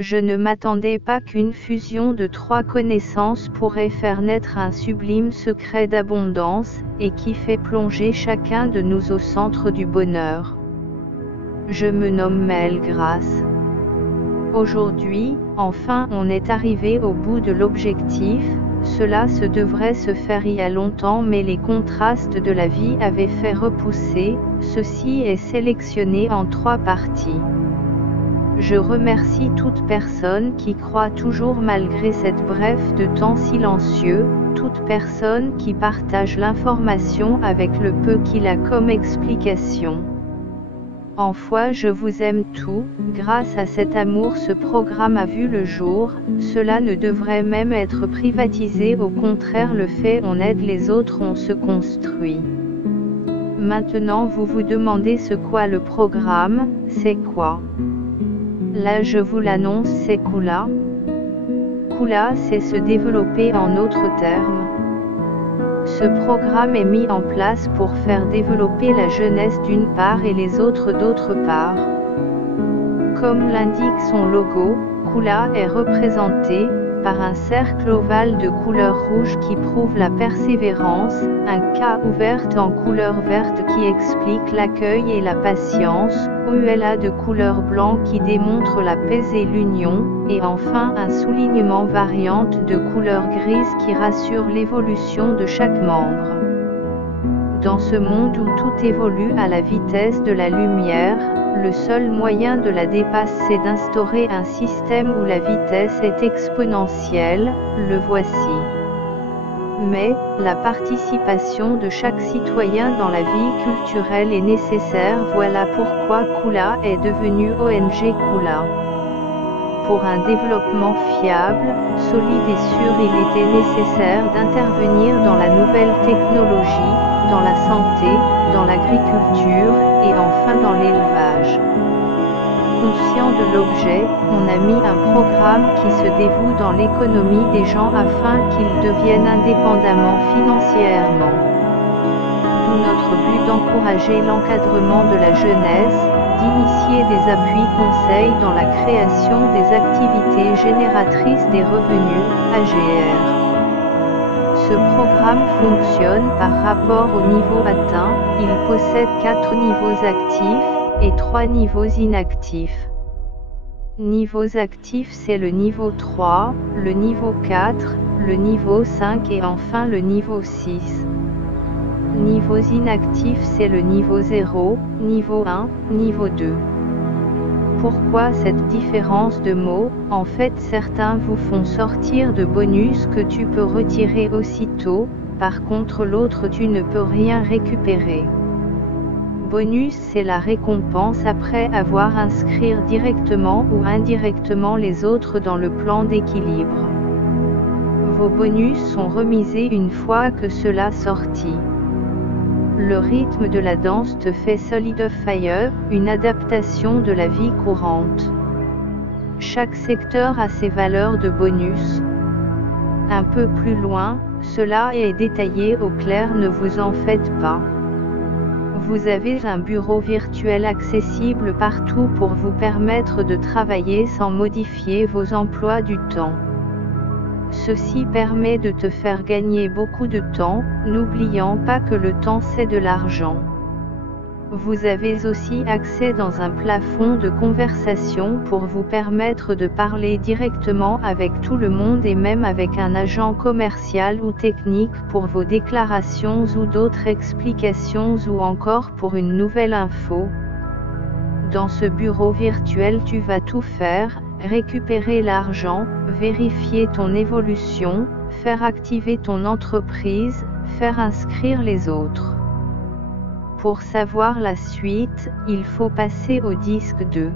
Je ne m'attendais pas qu'une fusion de 3 connaissances pourrait faire naître un sublime secret d'abondance, et qui fait plonger chacun de nous au centre du bonheur. Je me nomme Mel Grace. Aujourd'hui, enfin on est arrivé au bout de l'objectif. Cela se devrait se faire il y a longtemps, mais les contrastes de la vie avaient fait repousser. Ceci est sélectionné en 3 parties. Je remercie toute personne qui croit toujours malgré cette brève de temps silencieux, toute personne qui partage l'information avec le peu qu'il a comme explication. En foi, je vous aime tout. Grâce à cet amour, ce programme a vu le jour. Cela ne devrait même être privatisé, au contraire, le fait on aide les autres, on se construit. Maintenant vous vous demandez ce qu'est le programme, c'est quoi? Là je vous l'annonce, c'est Kula. Kula, c'est se développer en autres termes. Ce programme est mis en place pour faire développer la jeunesse d'une part et les autres d'autre part. Comme l'indique son logo, Kula est représenté par un cercle ovale de couleur rouge qui prouve la persévérance, un K ouvert en couleur verte qui explique l'accueil et la patience, ULA de couleur blanc qui démontre la paix et l'union, et enfin un soulignement variante de couleur grise qui rassure l'évolution de chaque membre. Dans ce monde où tout évolue à la vitesse de la lumière, le seul moyen de la dépasser, c'est d'instaurer un système où la vitesse est exponentielle, le voici. Mais, la participation de chaque citoyen dans la vie culturelle est nécessaire, voilà pourquoi Kula est devenu ONG Kula. Pour un développement fiable, solide et sûr, il était nécessaire d'intervenir dans la nouvelle technologie, dans la santé, dans l'agriculture, et enfin dans l'élevage. Conscient de l'objet, on a mis un programme qui se dévoue dans l'économie des gens afin qu'ils deviennent indépendamment financièrement. D'où notre but d'encourager l'encadrement de la jeunesse, d'initier des appuis conseils dans la création des activités génératrices des revenus, AGR. Ce programme fonctionne par rapport au niveau atteint, il possède 4 niveaux actifs, et 3 niveaux inactifs. Niveaux actifs, c'est le niveau 3, le niveau 4, le niveau 5 et enfin le niveau 6. Niveaux inactifs, c'est le niveau 0, niveau 1, niveau 2. Pourquoi cette différence de mots? En fait, certains vous font sortir de bonus que tu peux retirer aussitôt, par contre l'autre tu ne peux rien récupérer. Bonus, c'est la récompense après avoir inscrit directement ou indirectement les autres dans le plan d'équilibre. Vos bonus sont remisés une fois que cela sorti. Le rythme de la danse te fait solidifier, une adaptation de la vie courante. Chaque secteur a ses valeurs de bonus. Un peu plus loin, cela est détaillé au clair, ne vous en faites pas. Vous avez un bureau virtuel accessible partout pour vous permettre de travailler sans modifier vos emplois du temps. Ceci permet de te faire gagner beaucoup de temps, n'oubliant pas que le temps c'est de l'argent. Vous avez aussi accès dans un plafond de conversation pour vous permettre de parler directement avec tout le monde et même avec un agent commercial ou technique pour vos déclarations ou d'autres explications ou encore pour une nouvelle info. Dans ce bureau virtuel tu vas tout faire, récupérer l'argent, vérifier ton évolution, faire activer ton entreprise, faire inscrire les autres. Pour savoir la suite, il faut passer au disque 2.